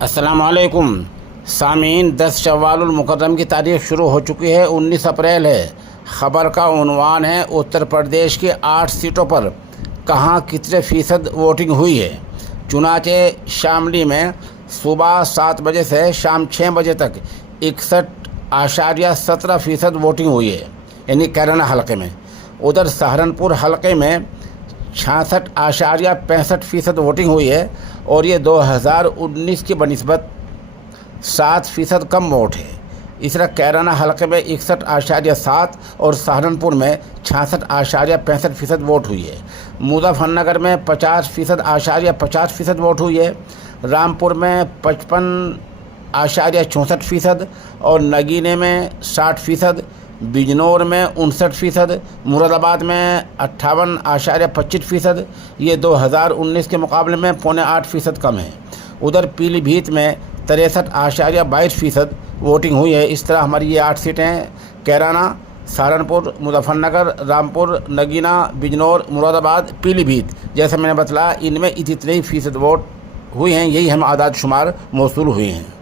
अस्सलाम वालेकुम सामीन। 10 शव्वाल मुकर्रम की तारीख शुरू हो चुकी है। 19 अप्रैल है। ख़बर का उन्वान है उत्तर प्रदेश की 8 सीटों पर कहाँ कितने फ़ीसद वोटिंग हुई है। चुनाचे शामली में सुबह 7 बजे से शाम 6 बजे तक 61.17% वोटिंग हुई है, यानी कैराना हलके में। उधर सहारनपुर हलके में 66.65% वोटिंग हुई है और ये 2019 की बनिस्बत 7% कम वोट है। इस तरह कैराना हलके में 61.7 और सहारनपुर में 66.65% वोट हुई है। मुजफ्फरनगर में 50% वोट हुई है। रामपुर में 55.64% और नगीने में 60%, बिजनौर में 59%, मुरादाबाद में 58.25%। ये 2019 के मुकाबले में 0.8% कम है। उधर पीलीभीत में 63.22% वोटिंग हुई है। इस तरह हमारी ये 8 सीटें कैराना, सहारनपुर, मुजफ्फरनगर, रामपुर, नगीना, बिजनौर, मुरादाबाद, पीलीभीत, जैसे मैंने बतलाया, इनमें इतने ही फ़ीसद वोट हुए हैं। यही हम आदाद शुमार मौसूल हुए हैं।